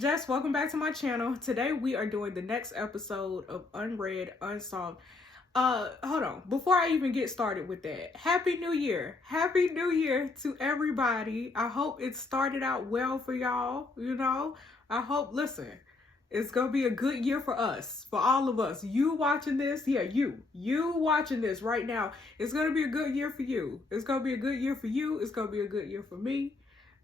Jess. Welcome back to my channel. Today we are doing the next episode of Unread, Unsolved. Hold on. Before I even get started with that, Happy New Year. Happy New Year to everybody. I hope it started out well for y'all, you know. I hope, listen, it's going to be a good year for us, for all of us. You watching this, yeah, you watching this right now. It's going to be a good year for you. It's going to be a good year for you. It's going to be a good year for me.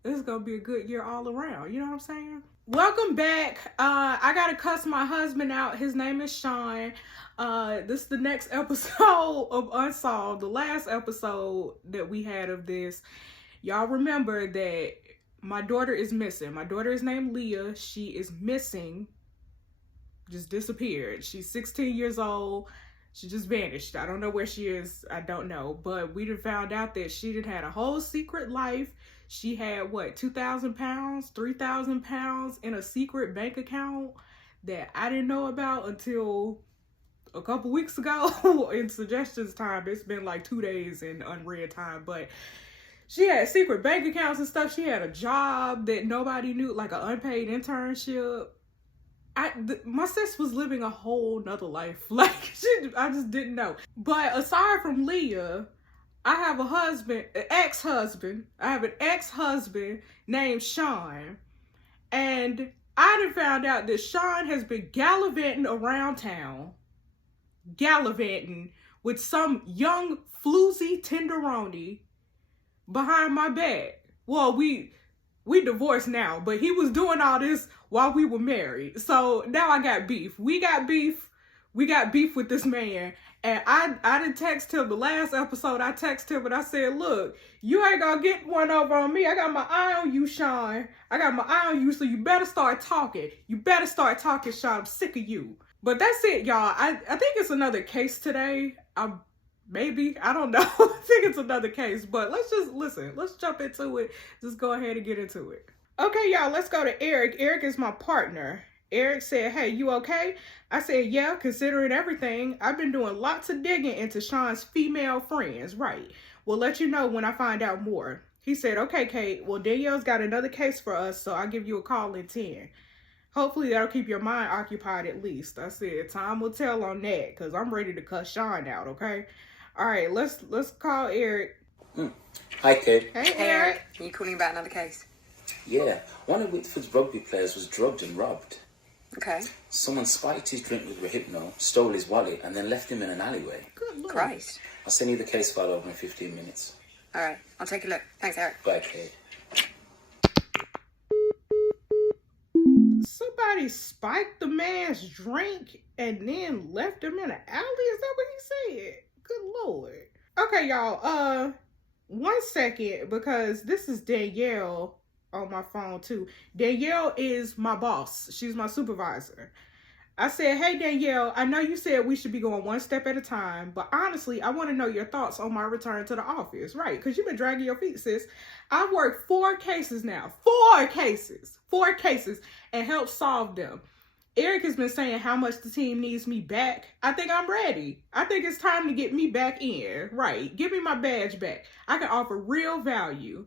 It's going to be a good year all around. You know what I'm saying? Welcome back. I got to cuss my husband out. His name is Sean. This is the next episode of Unsolved. The last episode that we had of this. Y'all remember that my daughter is missing. My daughter is named Leah. She is missing. Just disappeared. She's 16 years old. She just vanished. I don't know where she is. I don't know. But we done found out that she done had a whole secret life. She had, what, 2,000 pounds, 3,000 pounds in a secret bank account that I didn't know about until a couple weeks ago in Suggestions time. It's been like 2 days in Unread time, but she had secret bank accounts and stuff. She had a job that nobody knew, like an unpaid internship. My sis was living a whole nother life. Like, I just didn't know. But aside from Leah, I have an ex-husband named Sean. And I done found out that Sean has been gallivanting around town. Gallivanting with some young floozy tenderoni behind my back. Well, we divorced now, but he was doing all this while we were married. So now I got beef. We got beef with this man. And I didn't text him the last episode. I texted him and I said, look, you ain't gonna get one over on me. I got my eye on you, Sean. I got my eye on you, so you better start talking. You better start talking, Sean. I'm sick of you. But that's it, y'all. I think it's another case today. Maybe. I don't know. I think it's another case. But let's just listen. Let's jump into it. Just go ahead and get into it. Okay, y'all. Let's go to Eric. Eric is my partner. Eric said, hey, you okay? I said, yeah, considering everything. I've been doing lots of digging into Sean's female friends. Right. We'll let you know when I find out more. He said, okay, Kate. Well, Danielle's got another case for us, so I'll give you a call in 10. Hopefully that'll keep your mind occupied at least. I said, time will tell on that, because I'm ready to cut Sean out, okay? All right, let's call Eric. Hi, Kate. Hey, Eric. Are you calling about another case? Yeah, one of Whitford's rugby players was drugged and robbed. Okay. Someone spiked his drink with Rohypnol, stole his wallet, and then left him in an alleyway. Good Lord. Christ. I'll send you the case file over in 15 minutes. All right, I'll take a look. Thanks, Eric. Bye, Kate. Somebody spiked the man's drink and then left him in an alley? Is that what he said? Good Lord. Okay, y'all. 1 second, because this is Danielle on my phone too. Danielle is my boss. She's my supervisor. I said, hey, Danielle, I know you said we should be going one step at a time, but honestly, I want to know your thoughts on my return to the office. Right, because you've been dragging your feet, sis. I've worked 4 cases now. 4 cases, and helped solve them. Eric has been saying how much the team needs me back. I think I'm ready. I think it's time to get me back in. Right, give me my badge back. I can offer real value.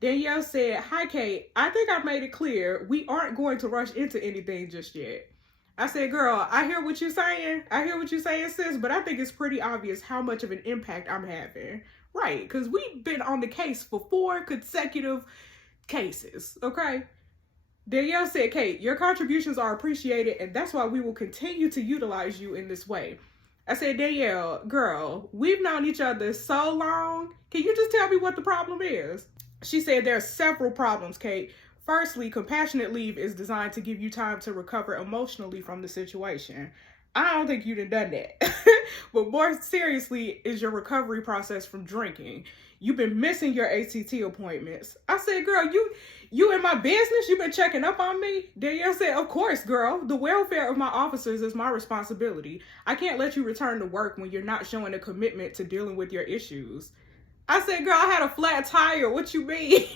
Danielle said, hi, Kate. I think I made it clear we aren't going to rush into anything just yet. I said, girl, I hear what you're saying. I hear what you're saying, sis, but I think it's pretty obvious how much of an impact I'm having. Right, because we've been on the case for 4 consecutive cases, okay? Danielle said, Kate, your contributions are appreciated, and that's why we will continue to utilize you in this way. I said, Danielle, girl, we've known each other so long. Can you just tell me what the problem is? She said, there are several problems, Kate. Firstly, compassionate leave is designed to give you time to recover emotionally from the situation. I don't think you'd have done that. But more seriously is your recovery process from drinking. You've been missing your ACT appointments. I said, girl, you in my business? You've been checking up on me? Danielle said, of course, girl. The welfare of my officers is my responsibility. I can't let you return to work when you're not showing a commitment to dealing with your issues. I said, girl, I had a flat tire. What you mean?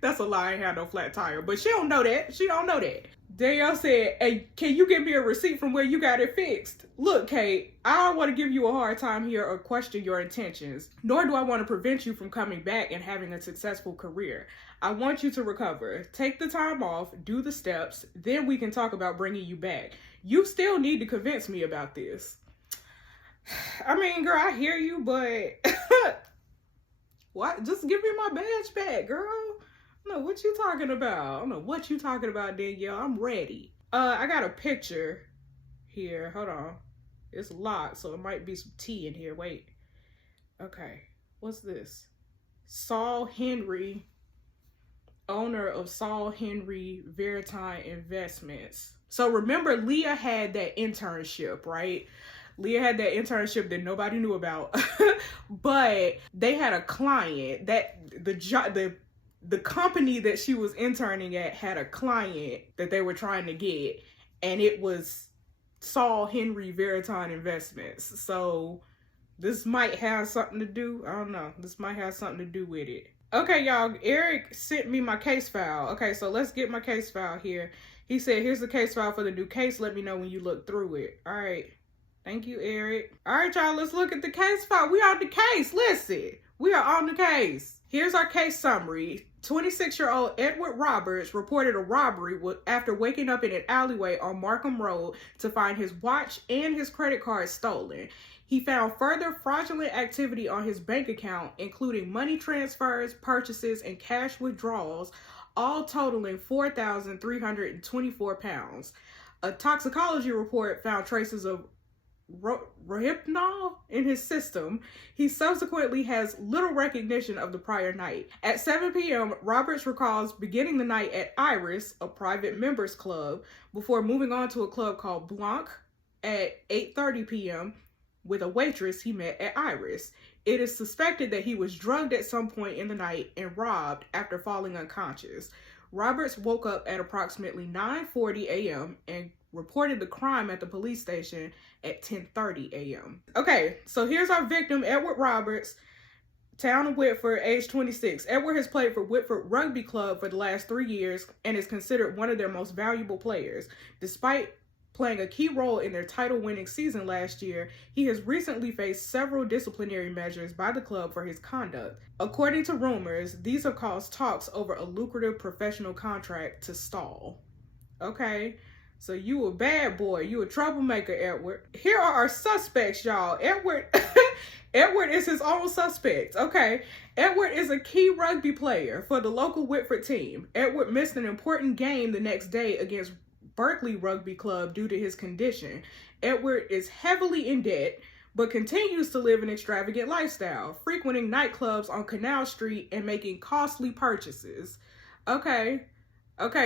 That's a lie. I ain't had no flat tire. But she don't know that. She don't know that. Danielle said, hey, can you give me a receipt from where you got it fixed? Look, Kate, I don't want to give you a hard time here or question your intentions, nor do I want to prevent you from coming back and having a successful career. I want you to recover. Take the time off, do the steps, then we can talk about bringing you back. You still need to convince me about this. I mean, girl, I hear you, but what? Just give me my badge back, girl. I don't know what you talking about. I don't know what you talking about, Danielle. I'm ready. I got a picture here. Hold on. It's locked, so it might be some tea in here. Wait. Okay. What's this? Saul Henry, owner of Saul Henry Veritine Investments. So remember, Leah had that internship, right? Leah had that internship that nobody knew about, but they had a client that the company that she was interning at had a client that they were trying to get, and it was Saul Henry Veritine Investments. So this might have something to do. I don't know. This might have something to do with it. Okay, y'all. Eric sent me my case file. Okay, so let's get my case file here. He said, here's the case file for the new case. Let me know when you look through it. All right. Thank you, Eric. All right, y'all. Let's look at the case file. We on the case. Listen. We are on the case. Here's our case summary. 26-year-old Edward Roberts reported a robbery after waking up in an alleyway on Markham Road to find his watch and his credit card stolen. He found further fraudulent activity on his bank account, including money transfers, purchases, and cash withdrawals, all totaling £4,324. A toxicology report found traces of rohypnol in his system. He subsequently has little recognition of the prior night. At 7 p.m., Roberts recalls beginning the night at Iris, a private members club, before moving on to a club called Blanc at 8:30 p.m. with a waitress he met at Iris. It is suspected that he was drugged at some point in the night and robbed after falling unconscious. Roberts woke up at approximately 9:40 a.m. and reported the crime at the police station at 10:30 a.m. Okay, so here's our victim, Edward Roberts, town of Whitford, age 26. Edward has played for Whitford Rugby Club for the last 3 years and is considered one of their most valuable players. Despite playing a key role in their title-winning season last year, he has recently faced several disciplinary measures by the club for his conduct. According to rumors, these have caused talks over a lucrative professional contract to stall. Okay. So you a bad boy. You a troublemaker, Edward. Here are our suspects, y'all. Edward is his own suspect. Okay. Edward is a key rugby player for the local Whitford team. Edward missed an important game the next day against Berkley Rugby Club due to his condition. Edward is heavily in debt, but continues to live an extravagant lifestyle, frequenting nightclubs on Canal Street and making costly purchases. Okay,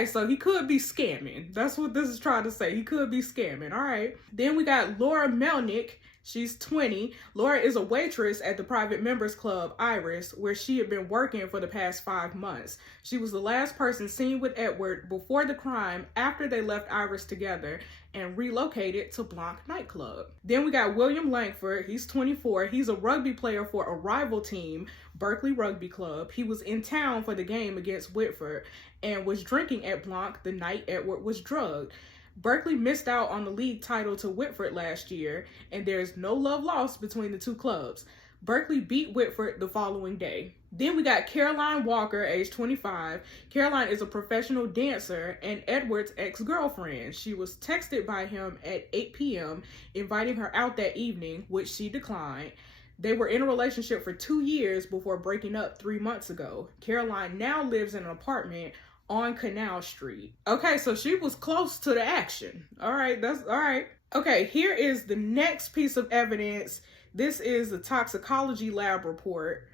so he could be scamming. That's what this is trying to say. He could be scamming. All right. Then we got Lara Melnyk. She's 20. Laura is a waitress at the private members club Iris, where she had been working for the past 5 months. She was the last person seen with Edward before the crime after they left Iris together and relocated to Blanc nightclub. Then we got William Langford. He's 24. He's a rugby player for a rival team, Berkley Rugby Club. He was in town for the game against Whitford and was drinking at Blanc the night Edward was drugged. Berkley missed out on the league title to Whitford last year, and there's no love lost between the two clubs. Berkley beat Whitford the following day. Then we got Caroline Walker, age 25. Caroline is a professional dancer and Edward's ex-girlfriend. She was texted by him at 8 p.m., inviting her out that evening, which she declined. They were in a relationship for 2 years before breaking up 3 months ago. Caroline now lives in an apartment on Canal Street. Okay, so she was close to the action. All right, that's all right. Okay, here is the next piece of evidence. This is the toxicology lab report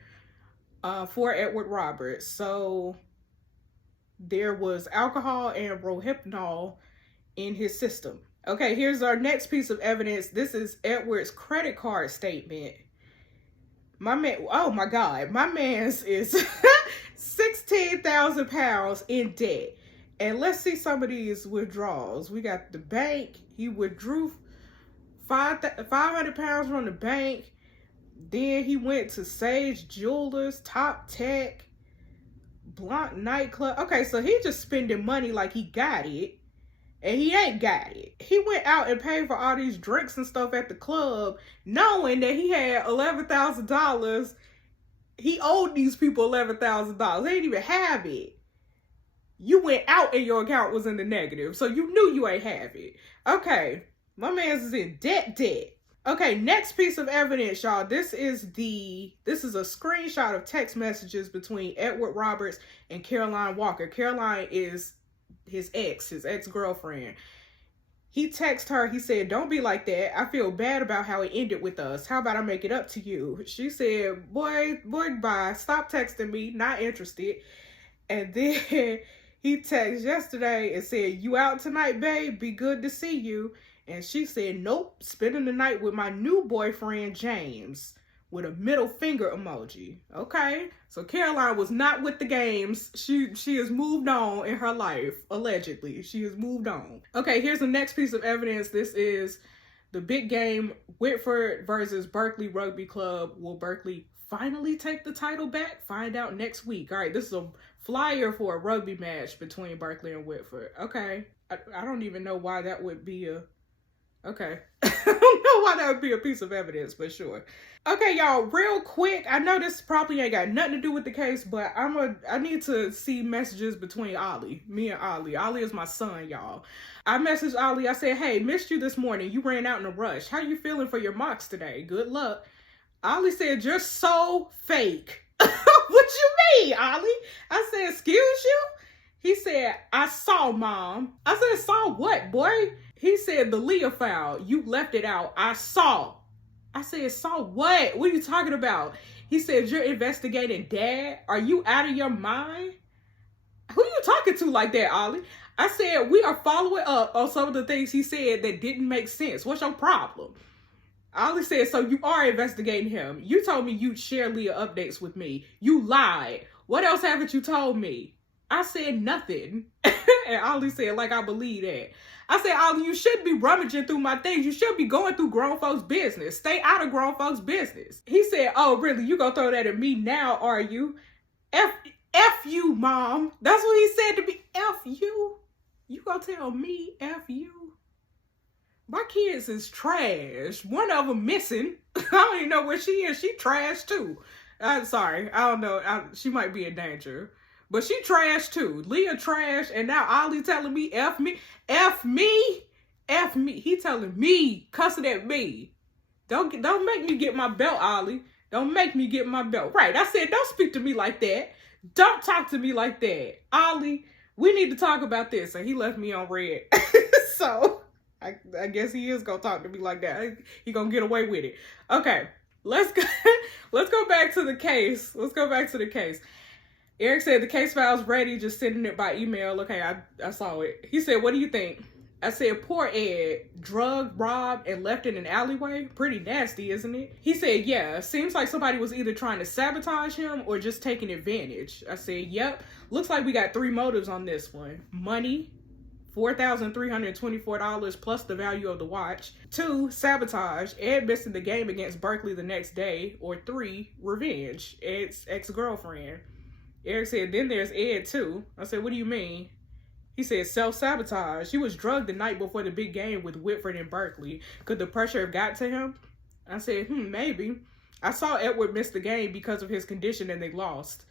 for Edward Roberts. So there was alcohol and rohypnol in his system. Okay, here's our next piece of evidence. This is Edward's credit card statement. My man, oh my God, my man's is 16,000 pounds in debt. And let's see some of these withdrawals. We got the bank. He withdrew 500 pounds from the bank. Then he went to Sage Jewelers, Top Tech, Blanc nightclub. Okay, so he just spending money like he got it. and he ain't got it. He went out and paid for all these drinks and stuff at the club, knowing that he had $11,000. He owed these people $11,000. They didn't even have it. You went out and your account was in the negative, so you knew you ain't have it. Okay, my man's is in debt. Okay, next piece of evidence, y'all. This is a screenshot of text messages between Edward Roberts and Caroline Walker. Caroline is his ex-girlfriend. He texted her, he said, "Don't be like that. I feel bad about how it ended with us. How about I make it up to you?" She said, boy, bye. Stop texting me. Not interested. And then he texted yesterday and said, "You out tonight, babe? Be good to see you." And she said, "Nope, spending the night with my new boyfriend, James," with a middle finger emoji. Okay, so Caroline was not with the games. She has moved on in her life, allegedly. She has moved on. Okay, here's the next piece of evidence. This is the big game, Whitford versus Berkley Rugby Club. Will Berkley finally take the title back? Find out next week. All right, this is a flyer for a rugby match between Berkley and Whitford. Okay, I don't even know why that would be a... Okay. I don't know why that would be a piece of evidence, but sure. Okay, y'all, real quick. I know this probably ain't got nothing to do with the case, but I need to see messages between Ollie. Me and Ollie. Ollie is my son, y'all. I messaged Ollie. I said, "Hey, missed you this morning. You ran out in a rush. How you feeling for your mocks today? Good luck." Ollie said, "You're so fake." What you mean, Ollie? I said, "Excuse you?" He said, "I saw, Mom." I said, "Saw what, boy?" He said, "The Leah file. You left it out. I saw." I said, "Saw what? What are you talking about?" He said, "You're investigating Dad? Are you out of your mind?" Who you talking to like that, Ollie? I said, "We are following up on some of the things he said that didn't make sense. What's your problem?" Ollie said, "So you are investigating him. You told me you'd share Leah updates with me. You lied. What else haven't you told me?" I said, "Nothing." And Ollie said, "Like I believe that." I said, "Ollie, you shouldn't be rummaging through my things. You should be going through grown folks' business. Stay out of grown folks' business." He said, "Oh, really? You gonna throw that at me now, are you?" F you, Mom. That's what he said to me. F you? You gonna tell me F you? My kids is trash. One of them missing. I don't even know where she is. She trash too. I'm sorry. I don't know. She might be in danger. But she trash too. Leah trash, and now Ollie telling me F me. F me? F me. He telling me, cussing at me. Don't make me get my belt, Ollie. Don't make me get my belt. Right, I said, don't speak to me like that. Don't talk to me like that. Ollie, we need to talk about this. And he left me on red. So, I guess he is going to talk to me like that. He going to get away with it. Okay, let's go back to the case. Let's go back to the case. Eric said, "The case file's ready, just sending it by email." Okay, I saw it. He said, "What do you think?" I said, "Poor Ed, drugged, robbed, and left in an alleyway. Pretty nasty, isn't it?" He said, "Yeah, seems like somebody was either trying to sabotage him or just taking advantage." I said, "Yep, looks like we got 3 motives on this one. Money, $4,324 plus the value of the watch. 2, sabotage, Ed missing the game against Berkley the next day. Or 3, revenge, Ed's ex-girlfriend." Eric said, "Then there's Ed too." I said, "What do you mean?" He said, "Self-sabotage. He was drugged the night before the big game with Whitford and Berkley. Could the pressure have got to him?" I said, maybe. I saw Edward miss the game because of his condition and they lost."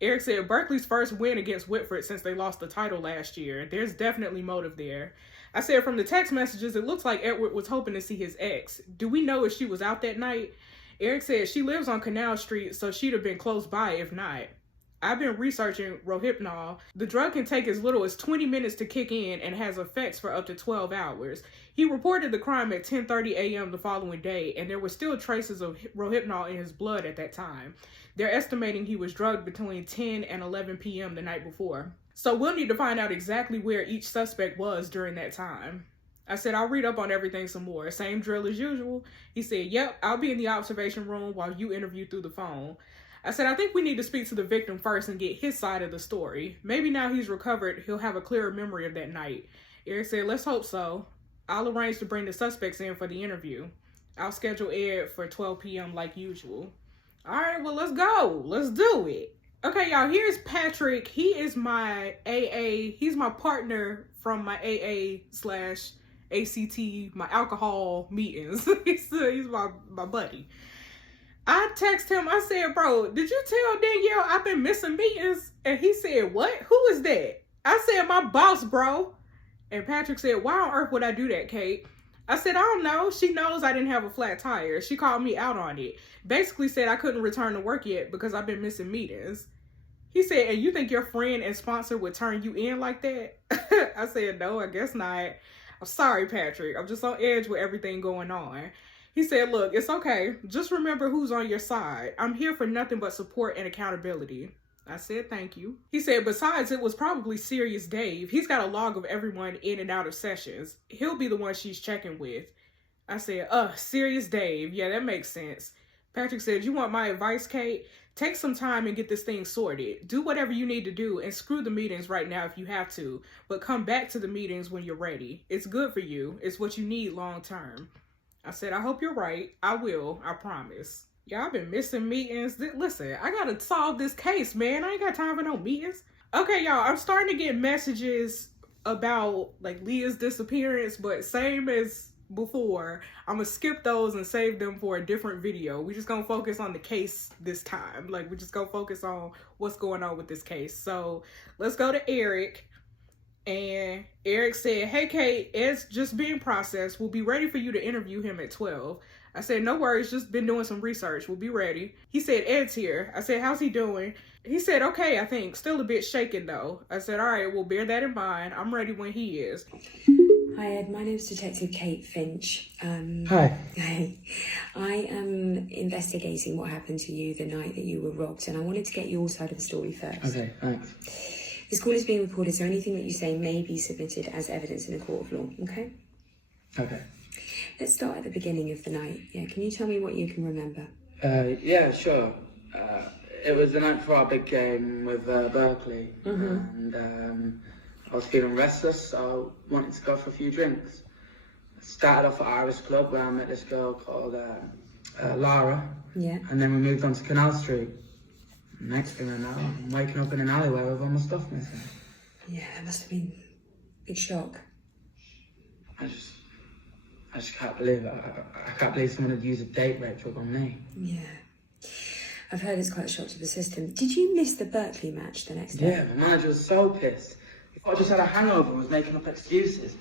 Eric said, "Berkley's first win against Whitford since they lost the title last year. There's definitely motive there." I said, "From the text messages, it looks like Edward was hoping to see his ex. Do we know if she was out that night?" Eric said, "She lives on Canal Street, so she'd have been close by if not. I've been researching Rohypnol. The drug can take as little as 20 minutes to kick in and has effects for up to 12 hours. He reported the crime at 10:30 a.m. the following day, and there were still traces of Rohypnol in his blood at that time. They're estimating he was drugged between 10 and 11 p.m. the night before. So we'll need to find out exactly where each suspect was during that time." I said, "I'll read up on everything some more. Same drill as usual?" He said, "Yep, I'll be in the observation room while you interview through the phone." I said, "I think we need to speak to the victim first and get his side of the story. Maybe now he's recovered, he'll have a clearer memory of that night." Eric said, "Let's hope so. I'll arrange to bring the suspects in for the interview. I'll schedule Ed for 12 p.m. like usual." All right, well, let's go. Let's do it. Okay, y'all, here's Patrick. He is my AA. He's my partner from my AA / ACT, my alcohol meetings. he's my buddy. I text him, I said, bro, did you tell Danielle I've been missing meetings? And he said, what? Who is that? I said, my boss, bro. And Patrick said, why on earth would I do that, Kate? I said, I don't know. She knows I didn't have a flat tire. She called me out on it. Basically said I couldn't return to work yet because I've been missing meetings. He said, and you think your friend and sponsor would turn you in like that? I said, no, I guess not. I'm sorry, Patrick. I'm just on edge with everything going on. He said, look, it's okay. Just remember who's on your side. I'm here for nothing but support and accountability. I said, thank you. He said, besides, it was probably Serious Dave. He's got a log of everyone in and out of sessions. He'll be the one she's checking with. I said, Serious Dave. Yeah, that makes sense. Patrick said, you want my advice, Kate? Take some time and get this thing sorted. Do whatever you need to do and screw the meetings right now if you have to. But come back to the meetings when you're ready. It's good for you. It's what you need long term. I said, I hope you're right. I will. I promise. Y'all been missing meetings. Listen, I gotta solve this case, man. I ain't got time for no meetings. Okay, y'all, I'm starting to get messages about like Leah's disappearance, but same as before, I'm gonna skip those and save them for a different video. We just gonna focus on the case this time. Like, we just gonna focus on what's going on with this case. So let's go to Eric. And Eric said, hey, Kate, Ed's just being processed. We'll be ready for you to interview him at 12. I said, no worries, just been doing some research. We'll be ready. He said, Ed's here. I said, how's he doing? He said, okay, I think. Still a bit shaken, though. I said, all right, we'll bear that in mind. I'm ready when he is. Hi, Ed. My name's Detective Kate Finch. Hi. Hi. I am investigating what happened to you the night that you were robbed, and I wanted to get your side of the story first. Okay, thanks. This call is being recorded, so anything that you say may be submitted as evidence in a court of law, okay? Okay. Let's start at the beginning of the night. Yeah, can you tell me what you can remember? Yeah, sure. It was the night before our big game with Berkley, and I was feeling restless, so I wanted to go for a few drinks. I started off at Irish Club where I met this girl called Lara, Yeah. and then we moved on to Canal Street. Next thing I know, I'm waking up in an alleyway with all my stuff missing. Yeah, that must have been a big shock. I just can't believe it. I can't believe someone had used a date rape drug on me. Yeah. I've heard it's quite a shock to the system. Did you miss the Berkley match the next day? Yeah, my manager was so pissed. He thought I just had a hangover and was making up excuses.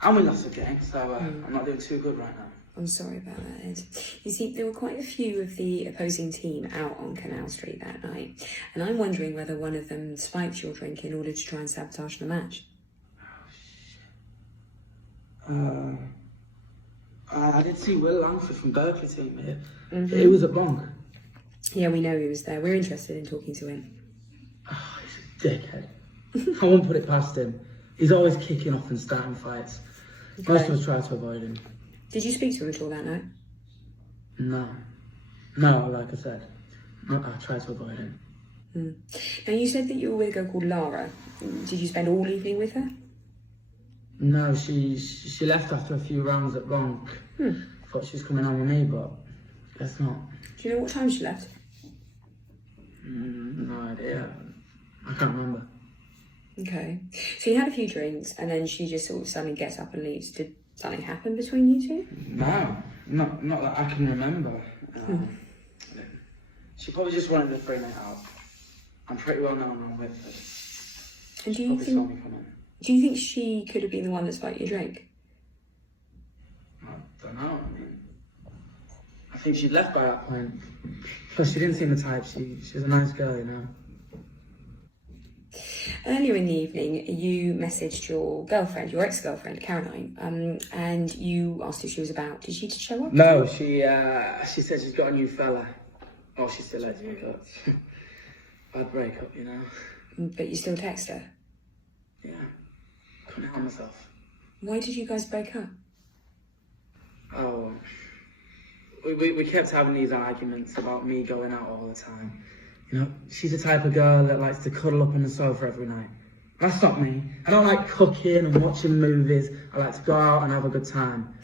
And we lost the game, so I'm not doing too good right now. I'm sorry about that, Ed. You see, there were quite a few of the opposing team out on Canal Street that night, and I'm wondering whether one of them spiked your drink in order to try and sabotage the match. I did see Will Langford from Berkley team here. He was a bonk. Yeah, we know he was there. We're interested in talking to him. Oh, he's a dickhead. I won't put it past him. He's always kicking off and starting fights. Okay. Most of us try to avoid him. Did you speak to him at all that night? No, like I said, I try to avoid him. Now, you said that you were with a girl called Lara. Did you spend all evening with her? No, she left after a few rounds at bonk. Thought she was coming on with me, but guess not. Do you know what time she left? No idea. I can't remember. Okay. So you had a few drinks, and then she just sort of suddenly gets up and leaves. Did something happen between you two? No, not that I can remember. She probably just wanted to free me out. I'm pretty well known I'm with her. And She probably saw me come in. do you think she could have been the one that spiked your drink? I don't know, I think she'd left by that point. Plus, she didn't seem the type. She was a nice girl, you know. Earlier in the evening, you messaged your girlfriend, your ex-girlfriend, Caroline, and you asked if she was about. Did she show up? No, she said she's got a new fella. Oh, she still likes me, but bad breakup, you know. But you still text her? Yeah, couldn't help myself. Why did you guys break up? Oh, we kept having these arguments about me going out all the time. You know, she's the type of girl that likes to cuddle up on the sofa every night. That's not me. I don't like cooking and watching movies. I like to go out and have a good time.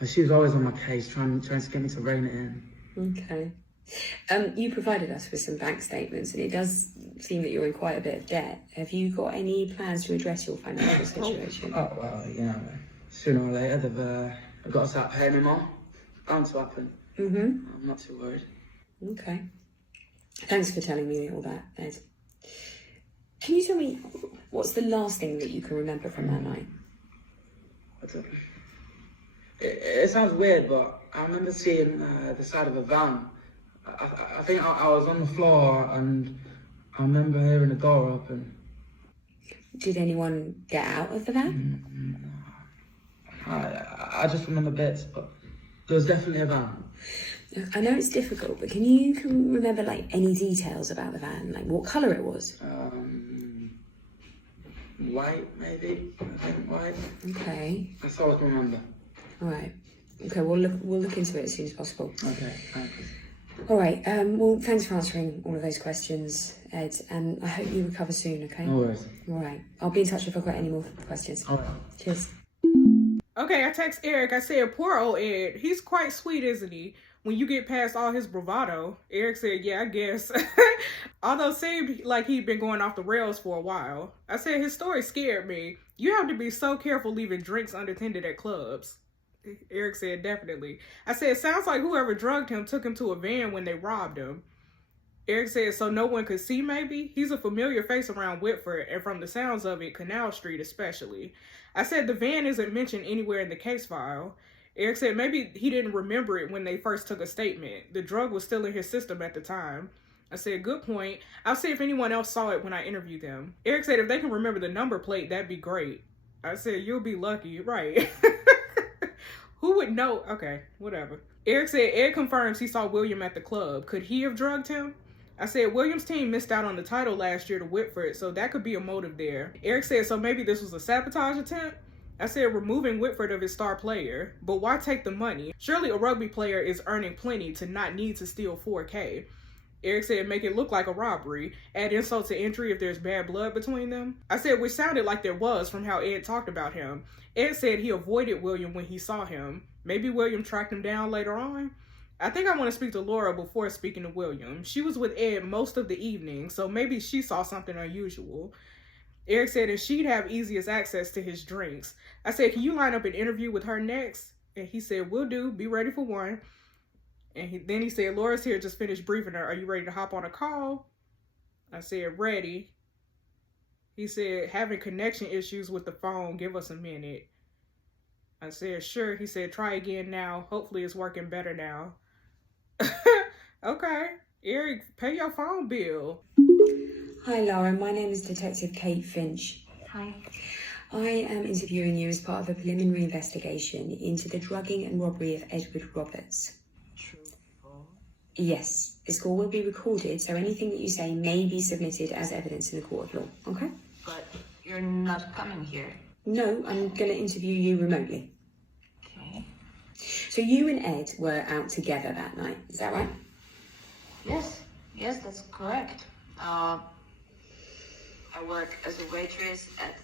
And she was always on my case, trying to get me to rein it in. Okay. You provided us with some bank statements, and it does seem that you're in quite a bit of debt. Have you got any plans to address your financial situation? Oh, well, you know, sooner or later they've got to start paying me more. Bound to happen. I'm not too worried. Okay. Thanks for telling me all that, Ed. Can you tell me what's the last thing that you can remember from that night? It sounds weird, but I remember seeing the side of a van. I think I was on the floor and I remember hearing the door open. Did anyone get out of the van? I just remember bits, but there was definitely a van. I know it's difficult, but can you remember like any details about the van? Like what colour it was? White, maybe. I think white. Okay. That's all I can remember. All right. Okay, we'll look into it as soon as possible. Okay. All right. Well, thanks for answering all of those questions, Ed, and I hope you recover soon. Okay. No worries. All right. I'll be in touch if I've got any more questions. All right. Cheers. Okay, I text Eric. I said, poor old Ed. He's quite sweet, isn't he? When you get past all his bravado. Eric said, yeah, I guess. Although it seemed like he'd been going off the rails for a while. I said, his story scared me. You have to be so careful leaving drinks unattended at clubs. Eric said, definitely. I said, it sounds like whoever drugged him took him to a van when they robbed him. Eric said, so no one could see maybe? He's a familiar face around Whitford, and from the sounds of it, Canal Street especially. I said, the van isn't mentioned anywhere in the case file. Eric said maybe he didn't remember it when they first took a statement. The drug was still in his system at the time. I said, good point. I'll see if anyone else saw it when I interview them. Eric said, if they can remember the number plate, that'd be great. I said, you'll be lucky, right? Who would know? Okay, whatever. Eric said, Ed confirms he saw William at the club. Could he have drugged him? I said, William's team missed out on the title last year to Whitford, so that could be a motive there. Eric said, so maybe this was a sabotage attempt? I said, removing Whitford of his star player. But why take the money? Surely a rugby player is earning plenty to not need to steal $4K. Eric said, make it look like a robbery. Add insult to injury if there's bad blood between them. I said, which sounded like there was from how Ed talked about him. Ed said he avoided William when he saw him. Maybe William tracked him down later on? I think I want to speak to Laura before speaking to William. She was with Ed most of the evening, so maybe she saw something unusual. Eric said, and she'd have easiest access to his drinks. I said, can you line up an interview with her next? And he said, will do. Be ready for one. And then he said, Laura's here, just finished briefing her. Are you ready to hop on a call? I said, ready. He said, having connection issues with the phone. Give us a minute. I said, sure. He said, try again now. Hopefully it's working better now. Okay. Eric, pay your phone bill. Hi, Lara. My name is Detective Kate Finch. Hi. I am interviewing you as part of a preliminary investigation into the drugging and robbery of Edward Roberts. Truthful? Yes. This call will be recorded, so anything that you say may be submitted as evidence in the court of law, okay? But you're not coming here. No, I'm going to interview you remotely. Okay. So you and Ed were out together that night, is that right? Yes, that's correct. I work as a waitress at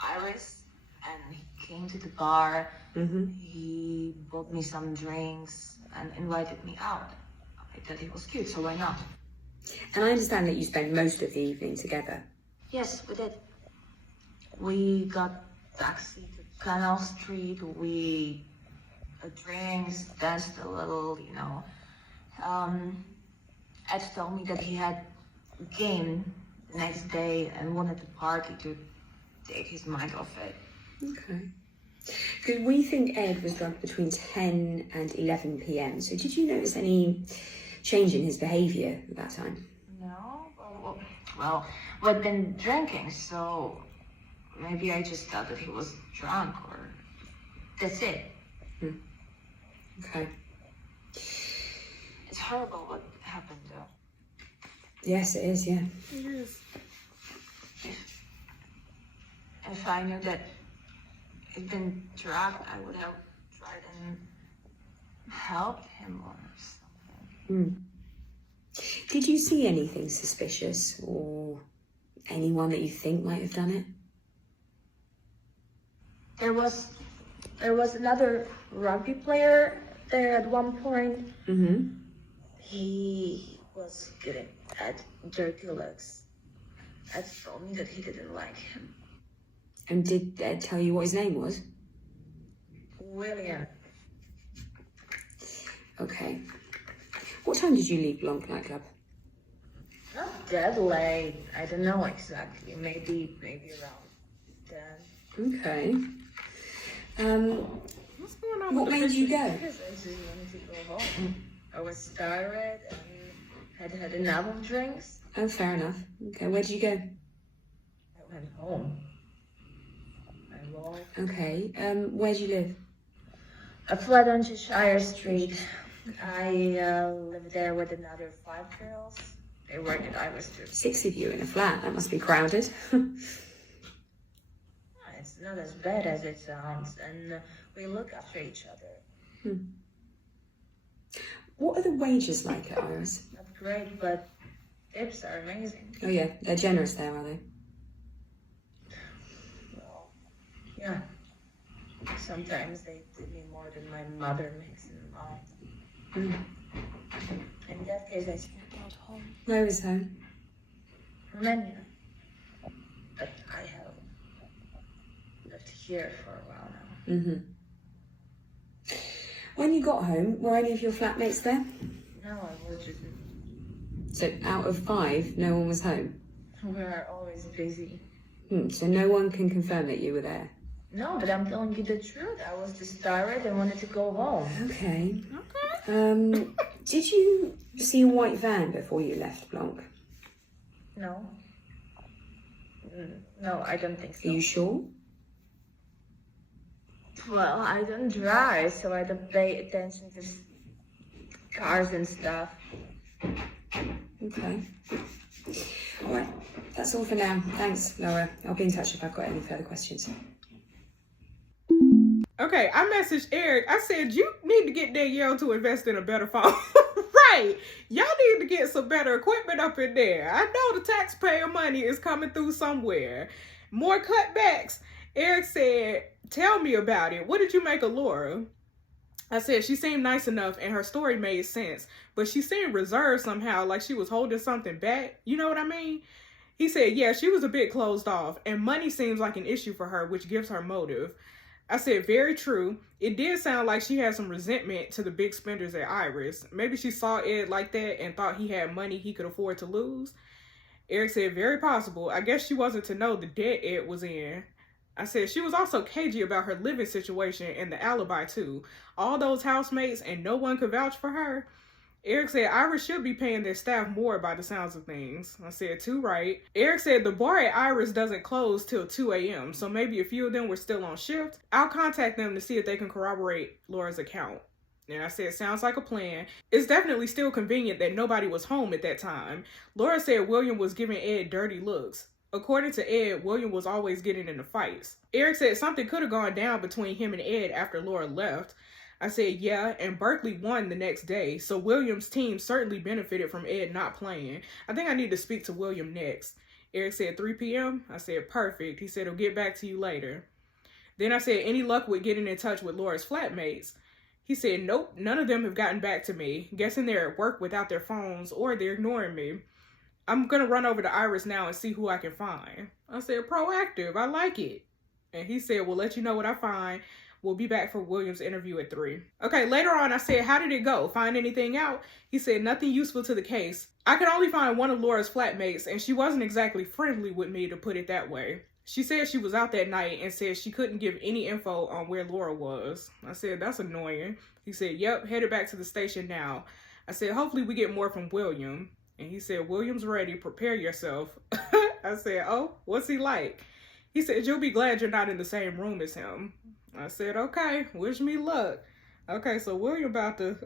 Iris, and he came to the bar. He bought me some drinks and invited me out. I thought he was cute, so why not? And I understand that you spent most of the evening together. Yes, we did. We got taxi to Canal Street. We drinks, danced a little, you know. Ed told me that he had a game the next day and wanted the party to take his mind off it. Okay. Because we think Ed was drugged between 10 and 11 p.m. So did you notice any change in his behaviour at that time? No? Well, we'd been drinking, so maybe I just thought that he was drunk, or that's it. Okay. It's horrible what happened, though. Yes, it is, yeah. It is. If I knew that he'd been drugged, I would have tried and helped him or something. Did you see anything suspicious or anyone that you think might have done it? There was another rugby player there at one point. Mm-hmm. He was good at dirty looks. Ed told me that he didn't like him. And did Ed tell you what his name was? William. Okay. What time did you leave Blanc nightclub? Not that late. I don't know exactly. Maybe around 10. Okay. What's going on What with the made you go? Because I just wanted to go home. I was tired and had enough of drinks. Oh, fair enough. Okay, where did you go? I went home. I walked. Okay, where do you live? A flat on Cheshire Street. I lived there with another 5 girls. They work at Iris too. 6 of you in a flat, that must be crowded. It's not as bad as it sounds, and we look after each other. What are the wages like at Iris? Not great, but tips are amazing. Oh yeah, they're generous there, are they? Well, yeah. Sometimes they give me more than my mother makes in a month. In that case, I stayed at home. Where is home? Romania. But I have lived here for a while now. When you got home, were any of your flatmates there? No, I was just... So out of 5, no one was home? We're always busy. So no one can confirm that you were there? No, but I'm telling you the truth. I was just tired and wanted to go home. Okay. Did you see a white van before you left Blanc? No. No, I don't think so. Are you sure? Well, I don't drive, so I don't pay attention to cars and stuff. Okay. All right. That's all for now. Thanks, Laura. I'll be in touch if I've got any further questions. Okay, I messaged Eric. I said, you need to get Danielle to invest in a better phone. Right. Y'all need to get some better equipment up in there. I know the taxpayer money is coming through somewhere. More cutbacks. Eric said, tell me about it. What did you make of Laura? I said, she seemed nice enough and her story made sense, but she seemed reserved somehow, like she was holding something back. You know what I mean? He said, yeah, she was a bit closed off and money seems like an issue for her, which gives her motive. I said, very true. It did sound like she had some resentment to the big spenders at Iris. Maybe she saw Ed like that and thought he had money he could afford to lose. Eric said, very possible. I guess she wasn't to know the debt Ed was in. I said, she was also cagey about her living situation and the alibi too. All those housemates and no one could vouch for her. Eric said, Iris should be paying their staff more by the sounds of things. I said, too right. Eric said, the bar at Iris doesn't close till 2 a.m., so maybe a few of them were still on shift. I'll contact them to see if they can corroborate Laura's account. And I said, sounds like a plan. It's definitely still convenient that nobody was home at that time. Laura said William was giving Ed dirty looks. According to Ed, William was always getting into fights. Eric said something could have gone down between him and Ed after Laura left. I said, yeah, and Berkley won the next day, so William's team certainly benefited from Ed not playing. I think I need to speak to William next. Eric said 3 p.m.? I said, perfect. He said, he'll get back to you later. Then I said, any luck with getting in touch with Laura's flatmates? He said, nope, none of them have gotten back to me. Guessing they're at work without their phones or they're ignoring me. I'm going to run over to Iris now and see who I can find. I said, proactive, I like it. And he said, we'll let you know what I find. We'll be back for William's interview at 3. Okay, later on, I said, how did it go? Find anything out? He said, nothing useful to the case. I could only find one of Laura's flatmates, and she wasn't exactly friendly with me, to put it that way. She said she was out that night and said she couldn't give any info on where Laura was. I said, that's annoying. He said, yep, headed back to the station now. I said, hopefully we get more from William. And he said, William's ready. Prepare yourself. I said, oh, what's he like? He said, you'll be glad you're not in the same room as him. I said, okay, wish me luck. Okay, so William about to,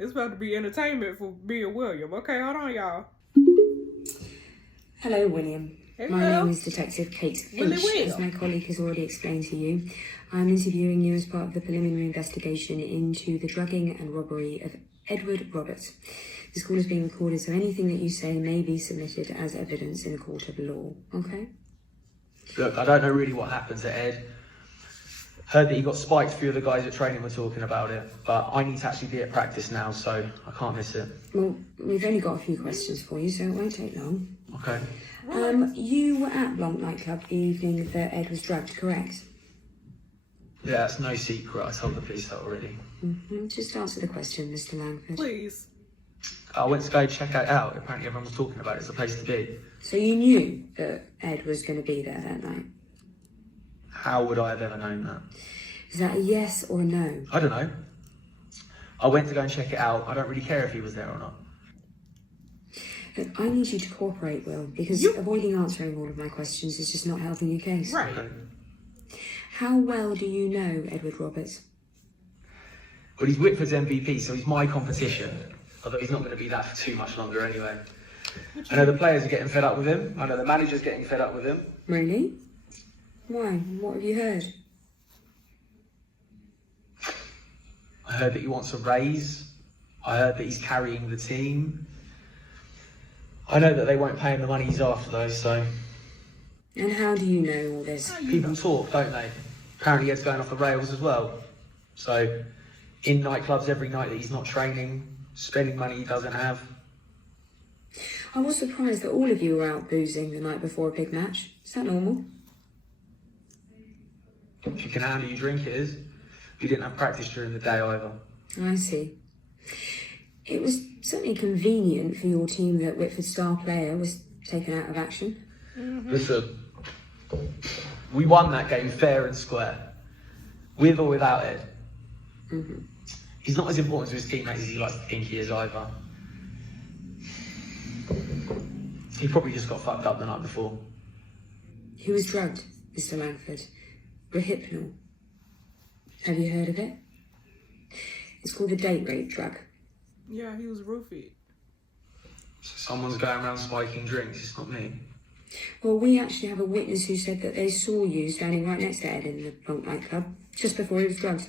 it's about to be entertainment for me and William. Okay, hold on, y'all. Hello, William. Hello. My name is Detective Kate Finch. As my colleague has already explained to you, I'm interviewing you as part of the preliminary investigation into the drugging and robbery of Edward Roberts. This call is being recorded, so anything that you say may be submitted as evidence in a court of law, okay? Look, I don't know really what happened to Ed. Heard that he got spiked. A few of the guys at training were talking about it, but I need to actually be at practice now, so I can't miss it. Well, we've only got a few questions for you, so it won't take long. Okay. You were at Blanc nightclub the evening that Ed was drugged, correct? Yeah, that's no secret. I told the police that already. Just answer the question, Mr. Langford. Please. I went to go check it out. Apparently everyone was talking about it. It's the place to be. So you knew that Ed was going to be there that night? How would I have ever known that? Is that a yes or a no? I don't know. I went to go and check it out. I don't really care if he was there or not. Look, I need you to cooperate, Will, because avoiding answering all of my questions is just not helping your case. Right. Okay. How well do you know Edward Roberts? Well, he's Whitford's MVP, so he's my competition. Although he's not going to be that for too much longer anyway. I know the players are getting fed up with him. I know the manager's getting fed up with him. Really? Why? What have you heard? I heard that he wants a raise. I heard that he's carrying the team. I know that they won't pay him the money he's after though, so... And how do you know all this? People talk, don't they? Apparently Ed's going off the rails as well. So, in nightclubs every night that he's not training, spending money he doesn't have. I was surprised that all of you were out boozing the night before a big match. Is that normal? If you can handle your drink, it is. We didn't have practice during the day either. I see. It was certainly convenient for your team that Whitford's star player was taken out of action. Listen, we won that game fair and square. With or without Ed. He's not as important to his teammates as he likes to think he is either. He probably just got fucked up the night before. He was drugged, Mr. Langford. Rohypnol. Have you heard of it? It's called a date rape drug. Yeah, he was roofied. So someone's going around spiking drinks, it's not me. Well, we actually have a witness who said that they saw you standing right next to Ed in the Bronx nightclub, just before he was drugged.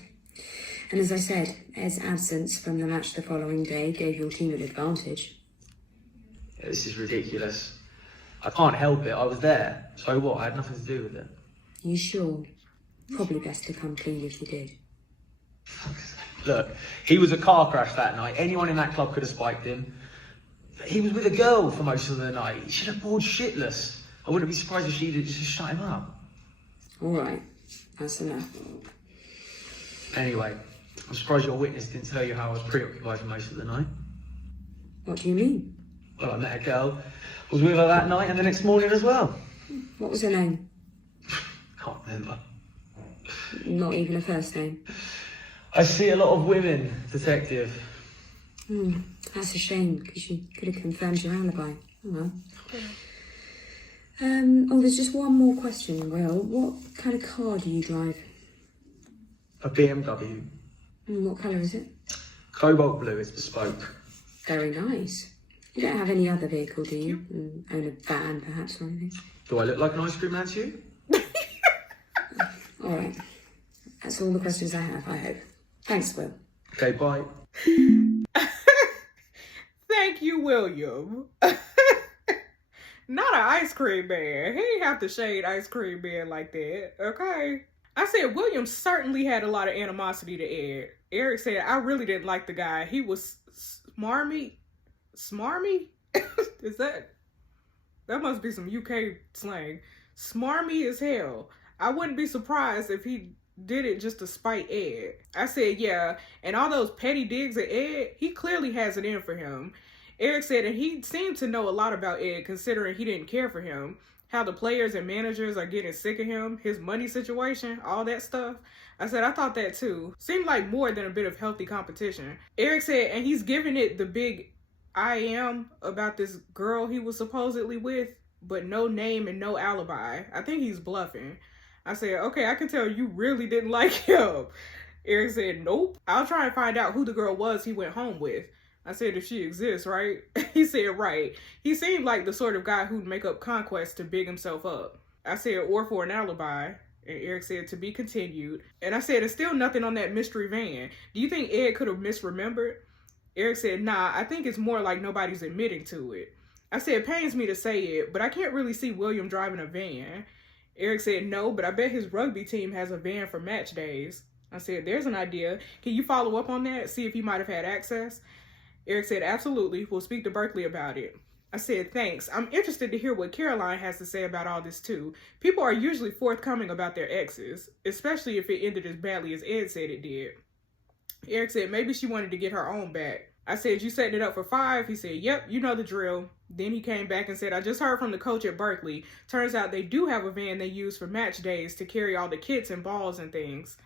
And as I said, Ed's absence from the match the following day gave your team an advantage. Yeah, this is ridiculous. I can't help it, I was there. So what, I had nothing to do with it. You sure? Probably best to come clean if you did. Look, he was a car crash that night. Anyone in that club could have spiked him. He was with a girl for most of the night. He should have bored shitless. I wouldn't be surprised if she'd just shut him up. All right, that's enough. Anyway, I'm surprised your witness didn't tell you how I was preoccupied for most of the night. What do you mean? Well, I met a girl, was with her that night and the next morning as well. What was her name? Can't remember. Not even a first name. I see a lot of women, detective. That's a shame, because you could have confirmed your alibi. Oh well. There's just one more question, Will. What kind of car do you drive? A BMW. What colour is it? Cobalt blue, it's bespoke. Very nice. You don't have any other vehicle, do you? Own a van, perhaps, or anything? Do I look like an ice cream man to you? All right. That's all the questions I have, I hope. Thanks, Will. Okay, bye. Thank you, William. Not an ice cream man. He ain't have to shade ice cream man like that, okay? I said William certainly had a lot of animosity to Ed. Eric said, I really didn't like the guy. He was smarmy? Smarmy? Is that must be some UK slang. Smarmy as hell. I wouldn't be surprised if he did it just to spite Ed. I said, yeah, and all those petty digs at Ed, he clearly has it in for him. Eric said, and he seemed to know a lot about Ed, considering he didn't care for him. How the players and managers are getting sick of him, his money situation, all that stuff. I said, I thought that too. Seemed like more than a bit of healthy competition. Eric said, and he's giving it the big I am about this girl he was supposedly with, but no name and no alibi. I think he's bluffing. I said, okay, I can tell you really didn't like him. Eric said, nope. I'll try and find out who the girl was he went home with. I said, if she exists, right? He said, right. He seemed like the sort of guy who'd make up conquests to big himself up. I said, or for an alibi. And Eric said, to be continued. And I said, there's still nothing on that mystery van. Do you think Ed could have misremembered? Eric said, nah, I think it's more like nobody's admitting to it. I said, it pains me to say it, but I can't really see William driving a van. Eric said, no, but I bet his rugby team has a van for match days. I said, there's an idea. Can you follow up on that? See if he might have had access? Eric said, absolutely. We'll speak to Berkley about it. I said, thanks. I'm interested to hear what Caroline has to say about all this, too. People are usually forthcoming about their exes, especially if it ended as badly as Ed said it did. Eric said, maybe she wanted to get her own back. I said, you setting it up for 5? He said, yep, you know the drill. Then he came back and said, I just heard from the coach at Berkley. Turns out they do have a van they use for match days to carry all the kits and balls and things.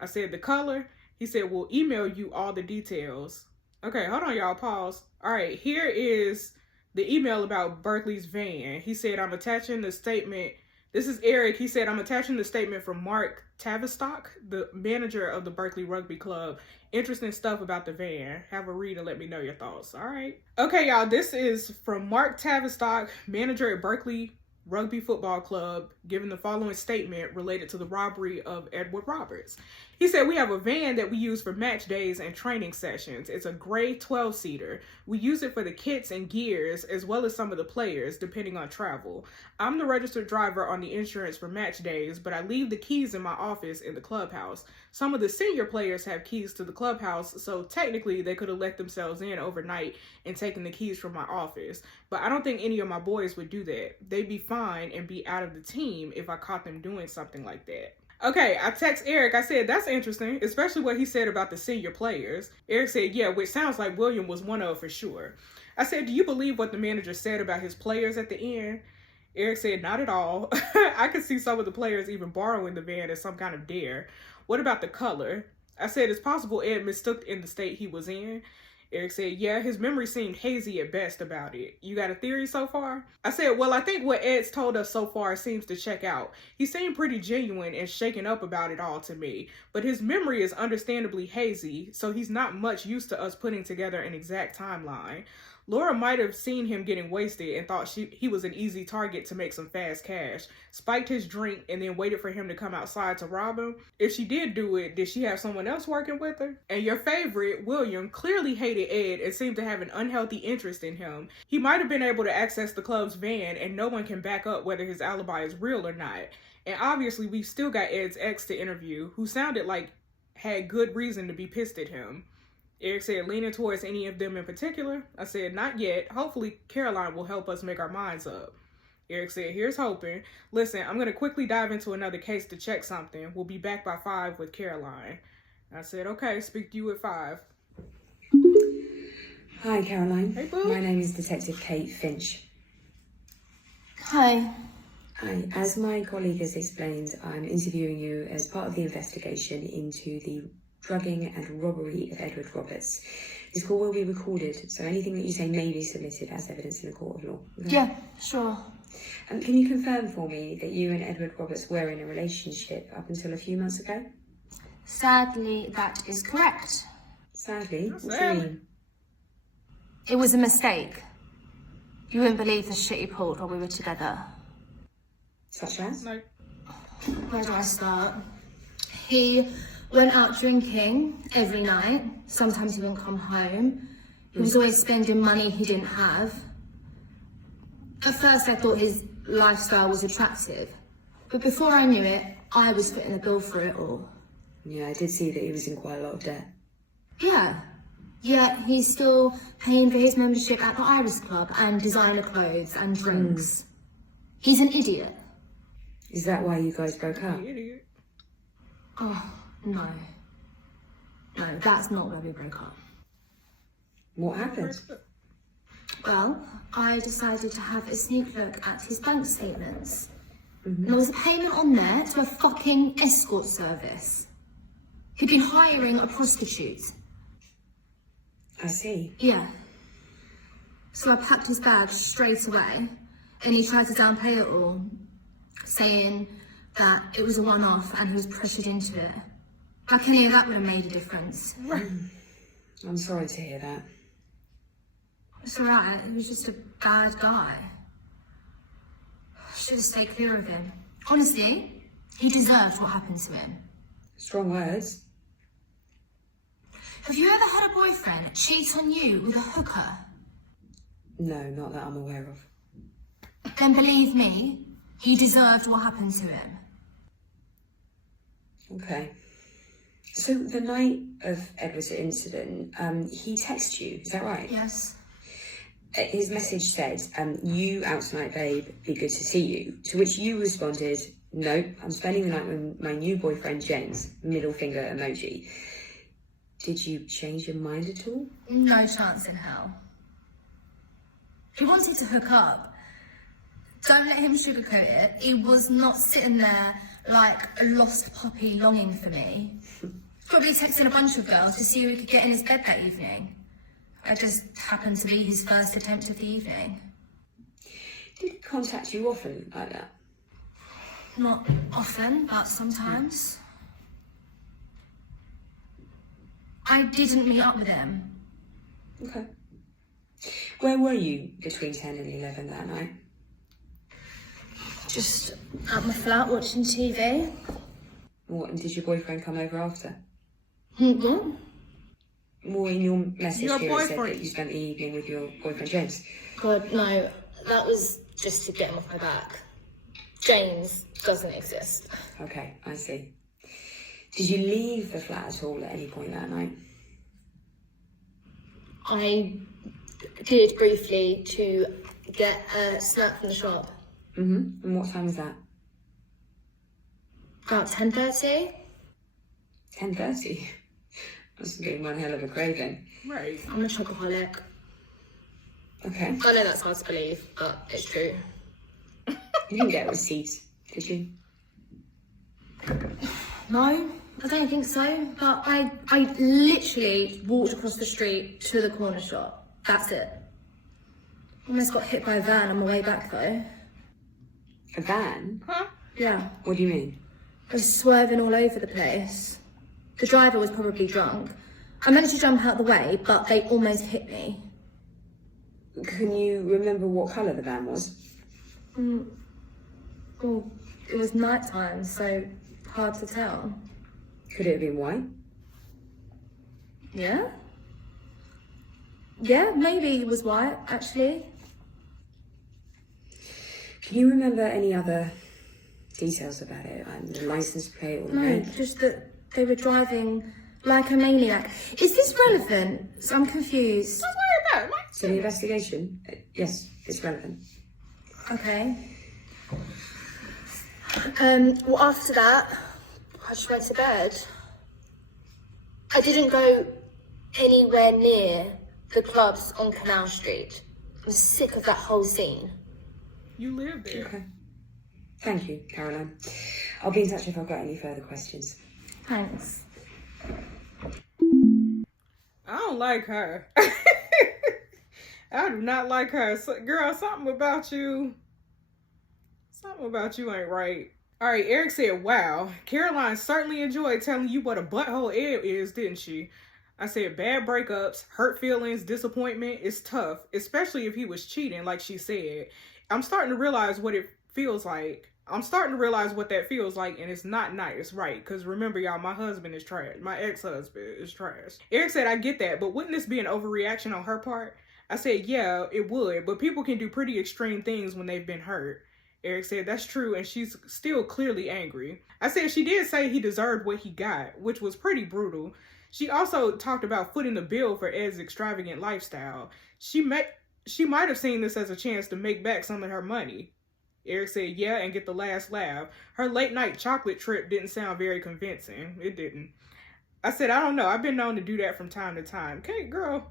I said, the color? He said, we'll email you all the details. Okay, hold on, y'all. Pause. All right, here is the email about Berkley's van. He said, I'm attaching the statement. This is Eric. He said, I'm attaching the statement from Mark Tavistock, the manager of the Berkley Rugby Club. Interesting stuff about the van. Have a read and let me know your thoughts. All right. Okay, y'all. This is from Mark Tavistock, manager at Berkley Rugby Football Club, giving the following statement related to the robbery of Edward Roberts. He said, we have a van that we use for match days and training sessions. It's a gray 12-seater. We use it for the kits and gears as well as some of the players, depending on travel. I'm the registered driver on the insurance for match days, but I leave the keys in my office in the clubhouse. Some of the senior players have keys to the clubhouse, so technically they could have let themselves in overnight and taken the keys from my office. But I don't think any of my boys would do that. They'd be fine and be out of the team if I caught them doing something like that. Okay, I text Eric. I said, that's interesting, especially what he said about the senior players. Eric said, yeah, which sounds like William was one of for sure. I said, do you believe what the manager said about his players at the end? Eric said, not at all. I could see some of the players even borrowing the van as some kind of dare. What about the color? I said, it's possible Ed mistook in the state he was in. Eric said, yeah, his memory seemed hazy at best about it. You got a theory so far? I said, well, I think what Ed's told us so far seems to check out. He seemed pretty genuine and shaken up about it all to me, but his memory is understandably hazy, so he's not much used to us putting together an exact timeline. Laura might have seen him getting wasted and thought he was an easy target to make some fast cash, spiked his drink, and then waited for him to come outside to rob him. If she did do it, did she have someone else working with her? And your favorite, William, clearly hated Ed and seemed to have an unhealthy interest in him. He might have been able to access the club's van, and no one can back up whether his alibi is real or not. And obviously, we've still got Ed's ex to interview, who sounded like had good reason to be pissed at him. Eric said, leaning towards any of them in particular? I said, not yet. Hopefully, Caroline will help us make our minds up. Eric said, here's hoping. Listen, I'm going to quickly dive into another case to check something. We'll be back by 5 with Caroline. I said, okay, speak to you at 5. Hi, Caroline. Hey, boo. My name is Detective Kate Finch. Hi. Hi. As my colleague has explained, I'm interviewing you as part of the investigation into the drugging and robbery of Edward Roberts. This call will be recorded, so anything that you say may be submitted as evidence in a court of law. Okay? Yeah, sure. Can you confirm for me that you and Edward Roberts were in a relationship up until a few months ago? Sadly, that is correct. Sadly? What do you mean? It was a mistake. You wouldn't believe the shit he pulled while we were together. Such as? No. Where do I start? He went out drinking every night. Sometimes he wouldn't come home. He was always spending money he didn't have. At first I thought his lifestyle was attractive. But before I knew it, I was footing the bill for it all. Yeah, I did see that he was in quite a lot of debt. Yeah. Yet he's still paying for his membership at the Iris Club and designer clothes and drinks. He's an idiot. Is that why you guys broke up? Idiot. Oh, no. No, that's not why we broke up. What happened? Well, I decided to have a sneak look at his bank statements. And there was a payment on there to a fucking escort service. He'd been hiring a prostitute. I see. Yeah. So I packed his bag straight away, and he tried to downplay it all, saying that it was a one-off and he was pressured into it. Like any of that would have made a difference. I'm sorry to hear that. It's alright, he was just a bad guy. Should have stayed clear of him. Honestly, he deserved what happened to him. Strong words. Have you ever had a boyfriend cheat on you with a hooker? No, not that I'm aware of. Then believe me, He deserved what happened to him. Okay. So the night of Edward's incident, he texted you, is that right? Yes. His message said, you out tonight, babe, be good to see you. To which you responded, nope, I'm spending the night with my new boyfriend, James, middle finger emoji. Did you change your mind at all? No chance in hell. He wanted to hook up. Don't let him sugarcoat it. He was not sitting there like a lost puppy longing for me. Probably texting a bunch of girls to see who he could get in his bed that evening. I just happened to be his first attempt of the evening. Did he contact you often like that? Not often, but sometimes. I didn't meet up with him. Okay. Where were you between 10 and 11 that night? Just at my flat watching TV. What, and did your boyfriend come over after? Yeah. More in your message Your here, it said boyfriend. that you spent the evening with your boyfriend James. God, no. That was just to get him off my back. James doesn't exist. Okay, I see. Did you leave the flat at all at any point that night? I did briefly to get a snack from the shop. And what time was that? About 10:30. 10:30? Must have been one hell of a craving. Right. I'm a chocoholic. Okay. I know that's hard to believe, but it's true. You didn't get a receipt, did you? No, I don't think so. But I literally walked across the street to the corner shop. That's it. Almost got hit by a van on my way back though. A van? Huh? Yeah. What do you mean? I was swerving all over the place. The driver was probably drunk. I managed to jump out the way, but they almost hit me. Can you remember what colour the van was? Well, it was night time, so hard to tell. Could it have been white? Yeah? Yeah, maybe it was white, actually. Can you remember any other details about it? Like the license plate or the No, make? just that they were driving like a maniac. Is this relevant? So I'm confused. Don't worry about it. To the investigation? Yes, it's relevant. Okay. Well, after that, I just went to bed. I didn't go anywhere near the clubs on Canal Street. I'm sick of that whole scene. You live there. Okay. Thank you, Caroline. I'll be in touch if I've got any further questions. Thanks. I don't like her. I do not like her. So, girl, something about you ain't right. All right, Eric said, wow, Caroline certainly enjoyed telling you what a butthole Ed is, didn't she? I said, bad breakups, hurt feelings, disappointment, it's tough, especially if he was cheating, like she said. I'm starting to realize what it feels like. I'm starting to realize what that feels like, and it's not nice, right? Because remember, y'all, my husband is trash. My ex-husband is trash. Eric said, I get that, but wouldn't this be an overreaction on her part? I said, yeah, it would, but people can do pretty extreme things when they've been hurt. Eric said, that's true, and she's still clearly angry. I said she did say he deserved what he got, which was pretty brutal. She also talked about footing the bill for Ed's extravagant lifestyle. She might have seen this as a chance to make back some of her money. Eric said, yeah, and get the last laugh. Her late night chocolate trip didn't sound very convincing. It didn't. I said, I don't know. I've been known to do that from time to time. Okay, girl.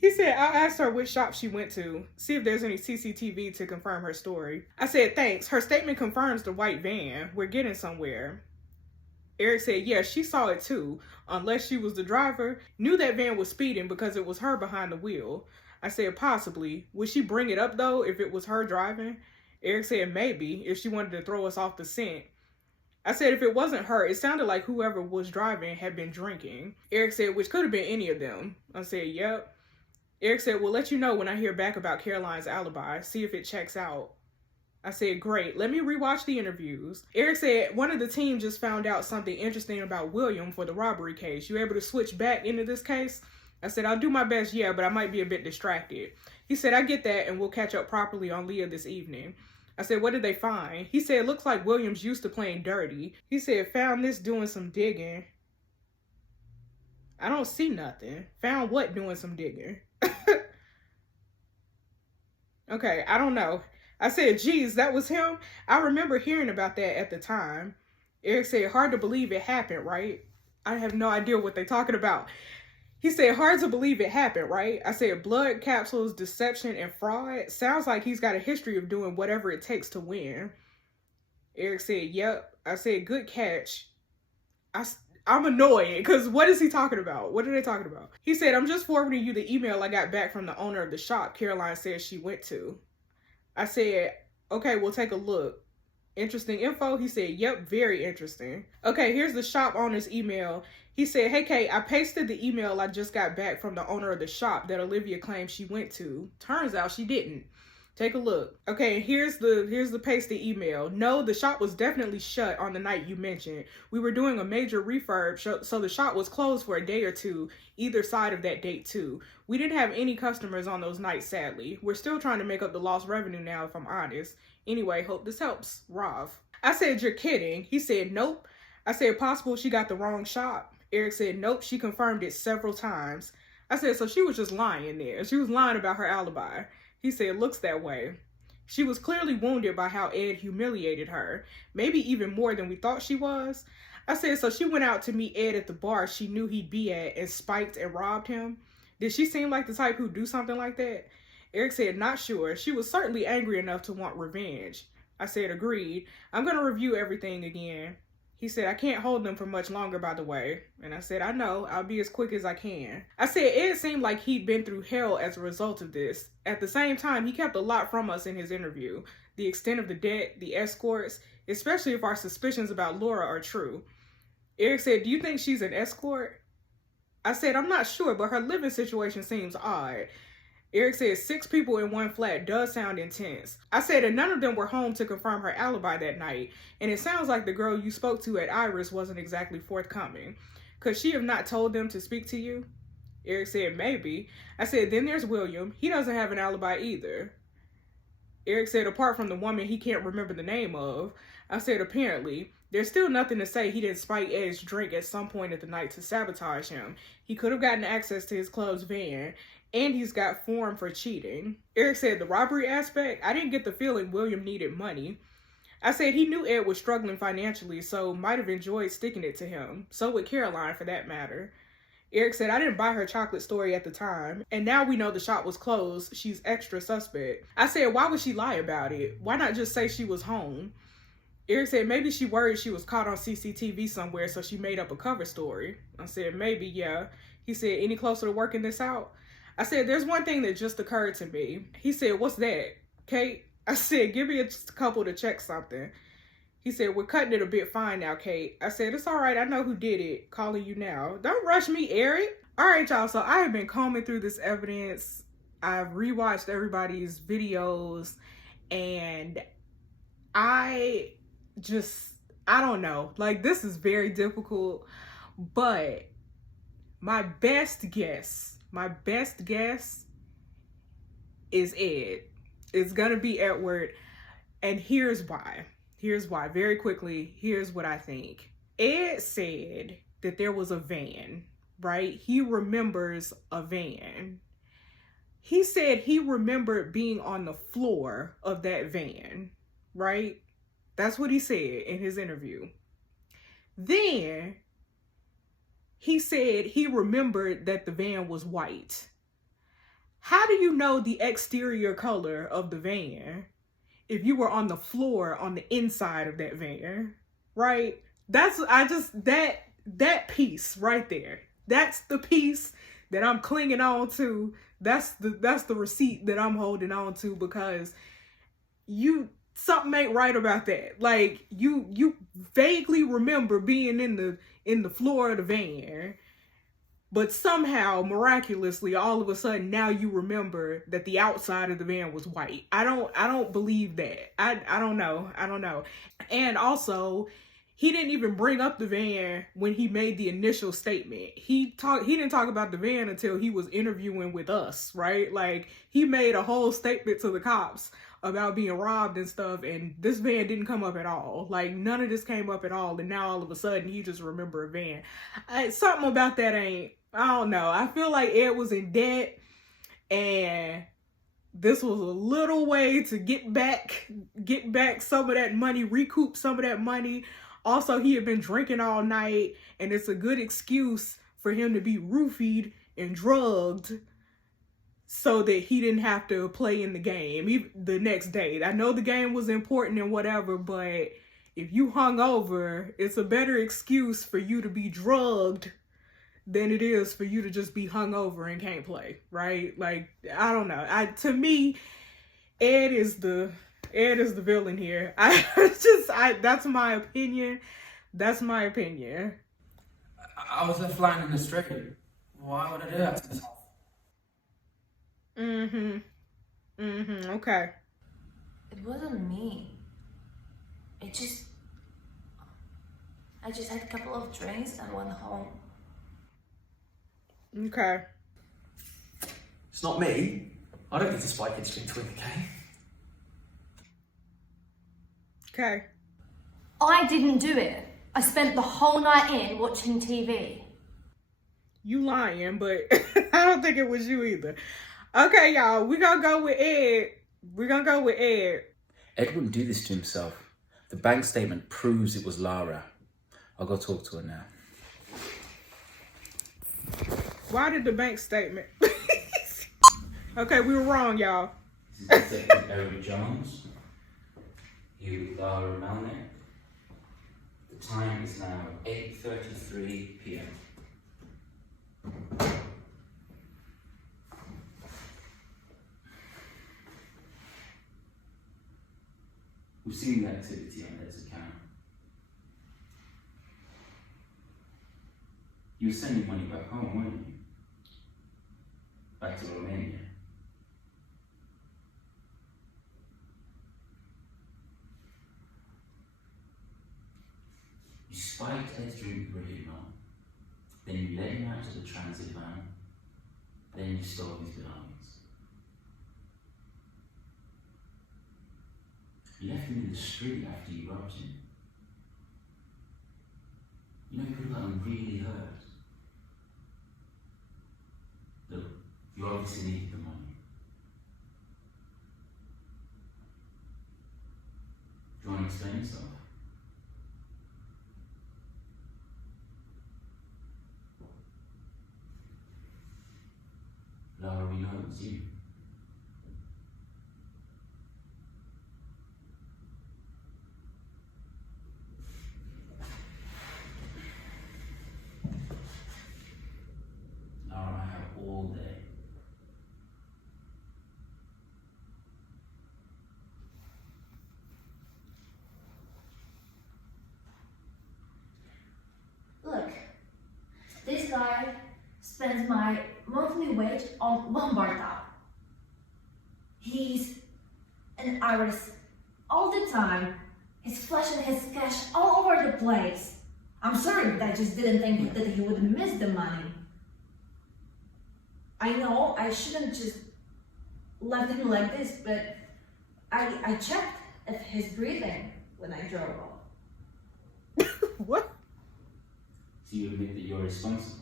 He said, I'll ask her which shop she went to, see if there's any CCTV to confirm her story. I said, thanks. Her statement confirms the white van. We're getting somewhere. Eric said, yeah, she saw it too. Unless she was the driver, knew that van was speeding because it was her behind the wheel. I said, possibly. Would she bring it up, though, if it was her driving? Eric said, maybe, if she wanted to throw us off the scent. I said, if it wasn't her, it sounded like whoever was driving had been drinking. Eric said, which could have been any of them. I said, yep. Eric said, we'll let you know when I hear back about Caroline's alibi, see if it checks out. I said, great, let me rewatch the interviews. Eric said, one of the team just found out something interesting about William for the robbery case. You able to switch back into this case? I said, I'll do my best, yeah, but I might be a bit distracted. He said, I get that, and we'll catch up properly on Leah this evening. I said, what did they find? He said, looks like William's used to playing dirty. He said, found this doing some digging. I don't see nothing. Found what doing some digging? Okay, I don't know. I said, geez, that was him? I remember hearing about that at the time. Eric said, hard to believe it happened, right? I have no idea what they're talking about. He said, hard to believe it happened, right? I said, blood capsules, deception, and fraud. Sounds like he's got a history of doing whatever it takes to win. Eric said, yep. I said, good catch. I'm annoyed because what is he talking about? What are they talking about? He said, I'm just forwarding you the email I got back from the owner of the shop Caroline says she went to. I said, okay, we'll take a look. Interesting info? He said, yep, very interesting. Okay, here's the shop owner's email. He said, hey, Kate, I pasted the email I just got back from the owner of the shop that Olivia claims she went to. Turns out she didn't. Take a look. Okay, here's the pasted email. No, the shop was definitely shut on the night you mentioned. We were doing a major refurb, so the shop was closed for a day or two, either side of that date too. We didn't have any customers on those nights, sadly. We're still trying to make up the lost revenue now, if I'm honest. Anyway, hope this helps. Rav. I said, you're kidding. He said, nope. I said, possible she got the wrong shop. Eric said, nope, she confirmed it several times. I said, so she was just lying there. She was lying about her alibi. He said, looks that way. She was clearly wounded by how Ed humiliated her, maybe even more than we thought she was. I said, so she went out to meet Ed at the bar she knew he'd be at and spiked and robbed him. Did she seem like the type who'd do something like that? Eric said, not sure. She was certainly angry enough to want revenge. I said, agreed. I'm going to review everything again. He said, I can't hold them for much longer, by the way. And I said, I know. I'll be as quick as I can. I said, it seemed like he'd been through hell as a result of this. At the same time, he kept a lot from us in his interview. The extent of the debt, the escorts, especially if our suspicions about Laura are true. Eric said, do you think she's an escort? I said, I'm not sure, but her living situation seems odd. Eric said 6 people in one flat does sound intense. I said, and none of them were home to confirm her alibi that night. And it sounds like the girl you spoke to at Iris wasn't exactly forthcoming. Could she have not told them to speak to you? Eric said, maybe. I said, then there's William. He doesn't have an alibi either. Eric said, apart from the woman he can't remember the name of. I said, apparently. There's still nothing to say he didn't spike Ed's drink at some point at the night to sabotage him. He could have gotten access to his club's van. And he's got form for cheating. Eric said, the robbery aspect, I didn't get the feeling William needed money. I said he knew Ed was struggling financially, so might have enjoyed sticking it to him. So would Caroline, for that matter. Eric said, I didn't buy her chocolate story at the time, and now we know the shop was closed. She's extra suspect. I said, why would she lie about it? Why not just say she was home? Eric said, maybe she worried she was caught on CCTV somewhere, so she made up a cover story. I said, maybe, yeah. He said, any closer to working this out? I said, there's one thing that just occurred to me. He said, what's that, Kate? I said, give me a couple to check something. He said, we're cutting it a bit fine now, Kate. I said, it's all right. I know who did it. Calling you now. Don't rush me, Eric. All right, y'all. So I have been combing through this evidence. I've rewatched everybody's videos. And I don't know. Like, this is very difficult. But my best guess is Ed. It's gonna be Edward, and here's why. Very quickly, here's what I think. Ed said that there was a van, right? He remembers a van. He said he remembered being on the floor of that van, right? That's what he said in his interview. Then he said he remembered that the van was white. How do you know the exterior color of the van if you were on the floor on the inside of that van, right? That piece right there. That's the piece that I'm clinging on to. That's the receipt that I'm holding on to, because something ain't right about that. Like, you vaguely remember being in the floor of the van, but somehow, miraculously, all of a sudden, now you remember that the outside of the van was white. I don't believe that. I don't know. And also, he didn't even bring up the van when he made the initial statement. He didn't talk about the van until he was interviewing with us, right? Like, he made a whole statement to the cops about being robbed and stuff, and this van didn't come up at all. Like, none of this came up at all, and now all of a sudden he just remember a van. Something about that ain't, I don't know. I feel like Ed was in debt, and this was a little way to get back some of that money, recoup some of that money. Also, he had been drinking all night, and it's a good excuse for him to be roofied and drugged so that he didn't have to play in the game even the next day. I know the game was important and whatever, but if you hung over, it's a better excuse for you to be drugged than it is for you to just be hungover and can't play, right? Like, I don't know. To me, Ed is the villain here. That's my opinion. That's my opinion. I was left lying in the street. Why would I do that to myself? Okay. It wasn't me. I just had a couple of drinks and went home. Okay. It's not me. I don't need to spike kids to win the game. Okay. I didn't do it. I spent the whole night in watching TV. You lying, but I don't think it was you either. Okay, y'all, we're gonna go with Ed. Ed wouldn't do this to himself. The bank statement proves it was Lara. I'll go talk to her now. Why did the bank statement? Okay, we were wrong, y'all. This is Detective Eric Jones. Here with Lara Melnyk. The time is now 8:33 p.m. We've seen the activity on Ed's account. You were sending money back home, weren't you? Back to Romania. You spiked Ed's drink with Rehypnol, then you led him out to the transit van, then you stole his belongings. You left him in the street after you robbed him. You know, you could have gotten really hurt. Look, you obviously needed the money. Do you want to explain yourself? Lara, we know it was you. Lara, I have all day. Look, this guy spends my monthly wage on one bar tab. He's an iris all the time. He's flashing his cash all over the place. I'm sorry, but I just didn't think that he would miss the money. I know I shouldn't just left him like this, but I checked if he's breathing when I drove off. What? So you admit that you're responsible?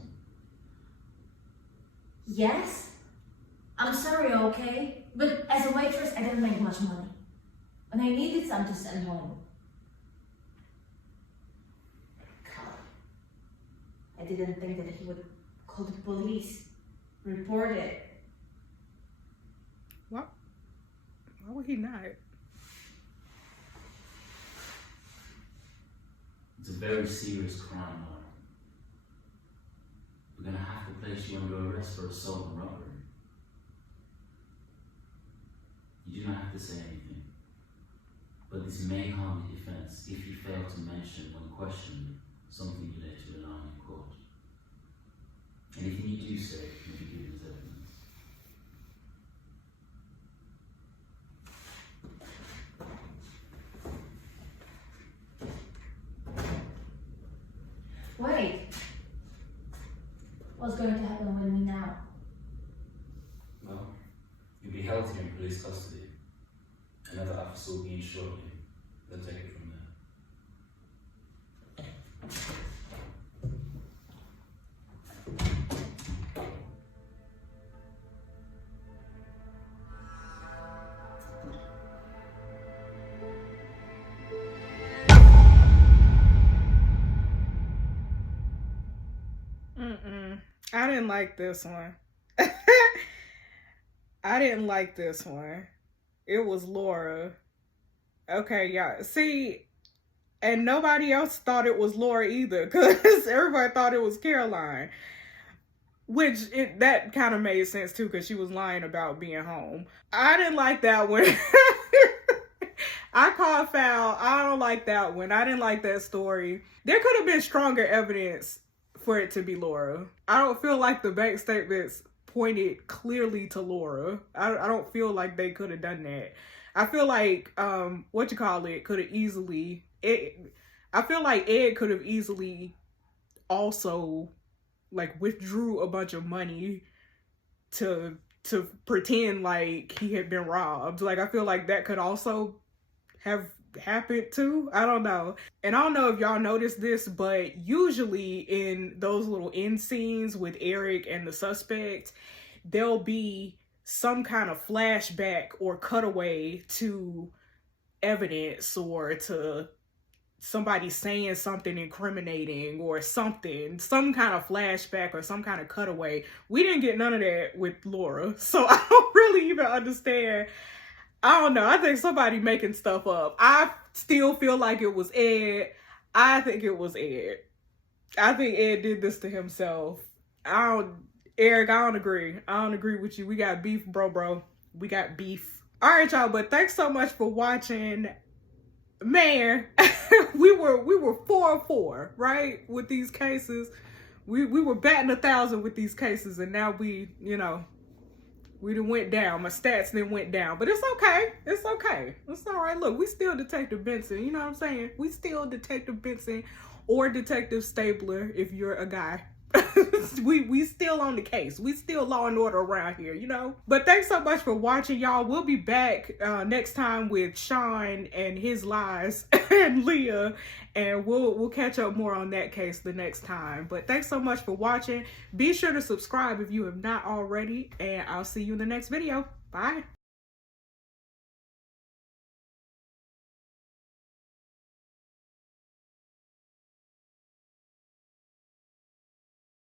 Yes, I'm sorry, okay? But as a waitress, I didn't make much money. And I needed some to send home. God, I didn't think that he would call the police, report it. What? Why would he not? It's a very serious crime, Lara. We're going to have to place you under arrest for assault and robbery. You do not have to say anything, but this may harm the defense if you fail to mention when questioned something you later rely on in court. Anything you do say will be given as evidence. Wait. What's going to happen with me now? Well, you'll be held here in police custody. Another officer will be in shortly. They'll take it from there. I didn't like this one. I didn't like this one. It was Laura. Okay, yeah. See, and nobody else thought it was Laura either, because everybody thought it was Caroline. Which, that kind of made sense too, because she was lying about being home. I didn't like that one. I called foul. I don't like that one. I didn't like that story. There could have been stronger evidence for it to be Laura. I don't feel like the bank statements pointed clearly to Laura. I don't feel like they could have done that. I feel like could have easily I feel like Ed could have easily also like withdrew a bunch of money to pretend like he had been robbed. Like I feel like that could also have happened too. I don't know. And I don't know if y'all noticed this, but usually in those little end scenes with Eric and the suspect, there'll be some kind of flashback or cutaway to evidence or to somebody saying something incriminating or something, some kind of flashback or some kind of cutaway. We didn't get none of that with Laura, so I don't really even understand. I don't know. I think somebody making stuff up. I still feel like it was Ed. I think it was Ed. I think Ed did this to himself. Eric, I don't agree. I don't agree with you. We got beef, bro. We got beef. All right, y'all, but thanks so much for watching. Man, we were 4-4, right? With these cases. We were batting 1,000 with these cases, and now we done went down. My stats then went down. But it's okay. It's okay. It's all right. Look, we still Detective Benson. You know what I'm saying? We still Detective Benson or Detective Stabler if you're a guy. we still on the case. We still law and order around here, you know? But thanks so much for watching, y'all. We'll be back next time with Sean and his lies and Leah. And we'll catch up more on that case the next time. But thanks so much for watching. Be sure to subscribe if you have not already. And I'll see you in the next video. Bye.